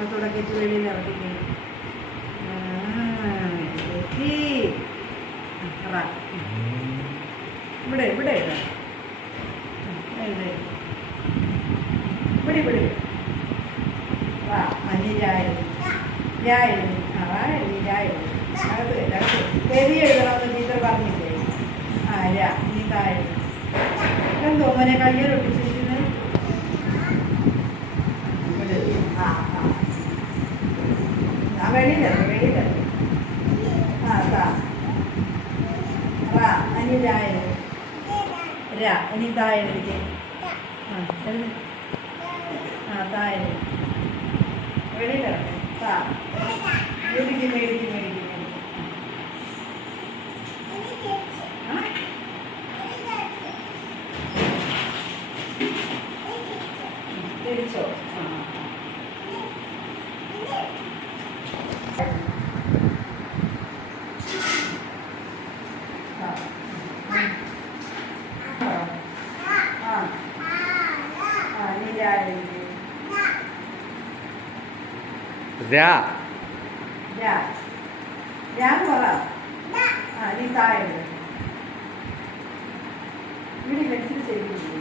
തുടക്കിച്ച് വെളിയിൽ ഇറക്കി ഇവിടെ ഇവിടെ ഇവിടെ ഇവിടെ വാ അനിരായിരുന്നു രായിരുന്നു രായിരുന്നു പെരി എഴുതണമെന്ന് ടീച്ചർ പറഞ്ഞില്ലേ നീ തായിരുന്നു എന്തോ മോനെ കയ്യിൽ ഒട്ടിച്ചിരിക്കുന്നത് വെളിയിലല്ലേ വാ അനിരായിരുന്നു ഇനി താഴെ താഴെ വെളിയിലിറങ്ങി മേടിക്കും തിരിച്ചോ നീ താഴെ ഇവിടെ വെച്ചിട്ട് ചെയ്തില്ല